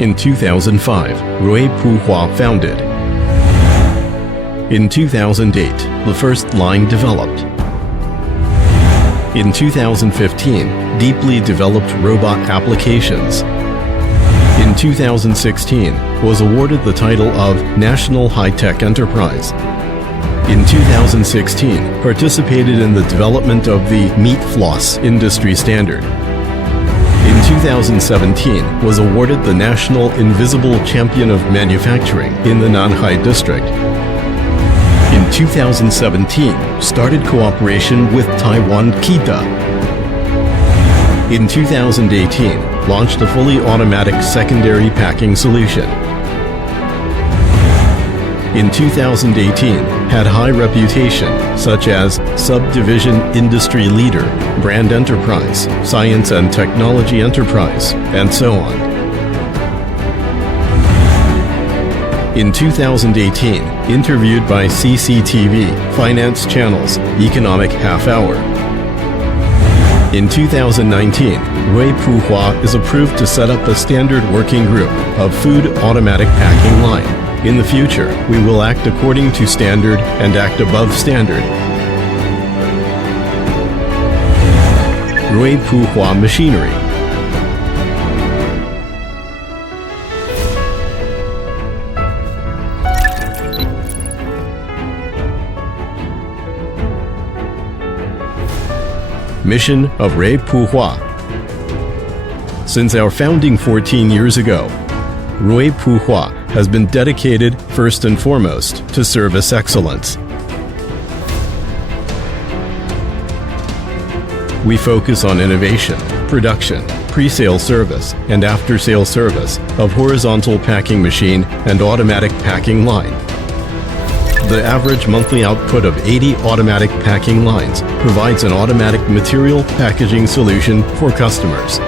In 2005, ruipuhua founded. In 2008, the first line developed. In 2015, deeply developed robot applications. In 2016, was awarded the title of National High-Tech Enterprise. In 2016, participated in the development of the meat floss industry standard. In 2017, was awarded the National Invisible Champion of Manufacturing in the Nanhai district. In 2017, started cooperation with Taiwan Kita. In 2018, launched a fully automatic secondary packing solution. In 2018, had high reputation such as Subdivision Industry Leader, Brand Enterprise, Science and Technology Enterprise, and so on. In 2018, interviewed by CCTV, Finance Channel's Economic Half Hour. In 2019, ruipuhua is approved to set up a standard working group of food automatic packing line. In the future, we will act according to standard and act above standard. Ruipuhua machinery. Mission of ruipuhua. Since our founding 14 years ago, ruipuhua has been dedicated first and foremost to service excellence. We focus on innovation, production, pre-sale service, and after-sale service of horizontal packing machine and automatic packing line. The average monthly output of 80 automatic packing lines provides an automatic material packaging solution for customers,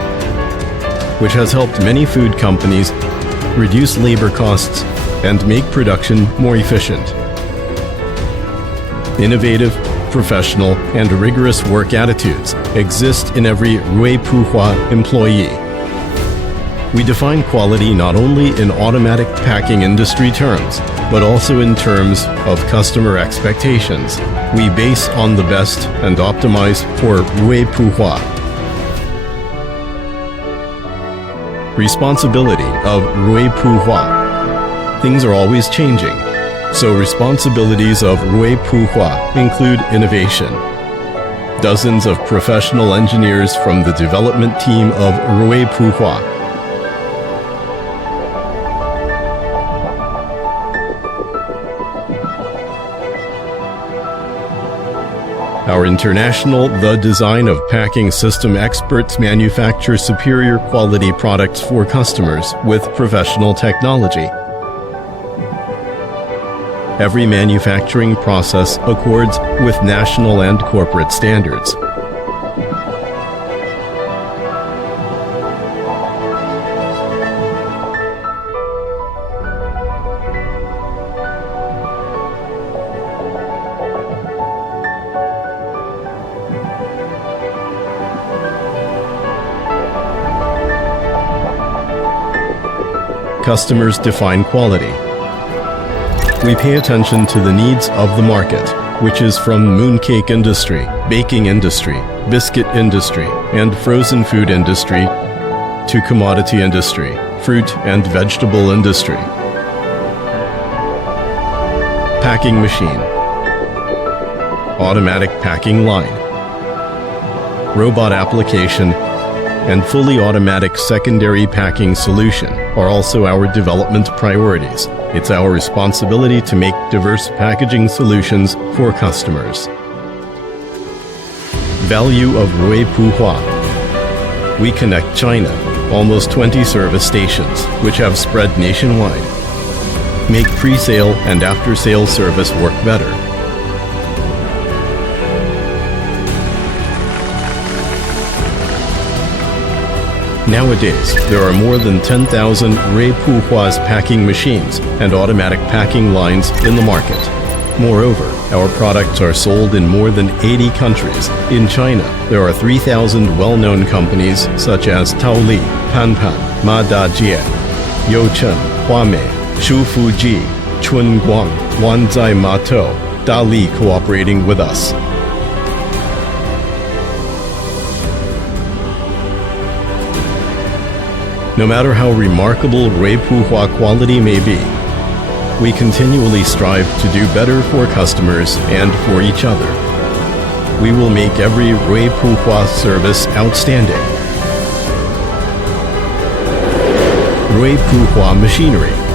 which has helped many food companies reduce labor costs and make production more efficient. Innovative, professional, and rigorous work attitudes exist in every ruipuhua employee. We define quality not only in automatic packing industry terms, but also in terms of customer expectations. We base on the best and optimize for ruipuhua. Responsibility of ruipuhua. Things are always changing, so responsibilities of ruipuhua include innovation. Dozens of professional engineers from the development team of ruipuhua. Our international The Design of Packing System experts manufacture superior quality products for customers with professional technology. Every manufacturing process accords with national and corporate standards. Customers define quality. We pay attention to the needs of the market, which is from mooncake industry, baking industry, biscuit industry, and frozen food industry to commodity industry, fruit and vegetable industry. Packing machine, automatic packing line, robot application, and fully automatic secondary packing solution are also our development priorities. It's our responsibility to make diverse packaging solutions for customers. Value of ruipuhua. We connect China, almost 20 service stations, which have spread nationwide. Make pre-sale and after-sale service work better. Nowadays, there are more than 10,000 ruipuhua's packing machines and automatic packing lines in the market. Moreover, our products are sold in more than 80 countries. In China, there are 3,000 well-known companies such as Taoli, Panpan, Ma Da Jie. Yo Chen, Hua Mei, Shu Fuji, Chun Guang, Wan Zai Ma To, Da Li cooperating with us. No matter how remarkable ruipuhua quality may be, we continually strive to do better for customers and for each other. We will make every ruipuhua service outstanding. Ruipuhua Machinery.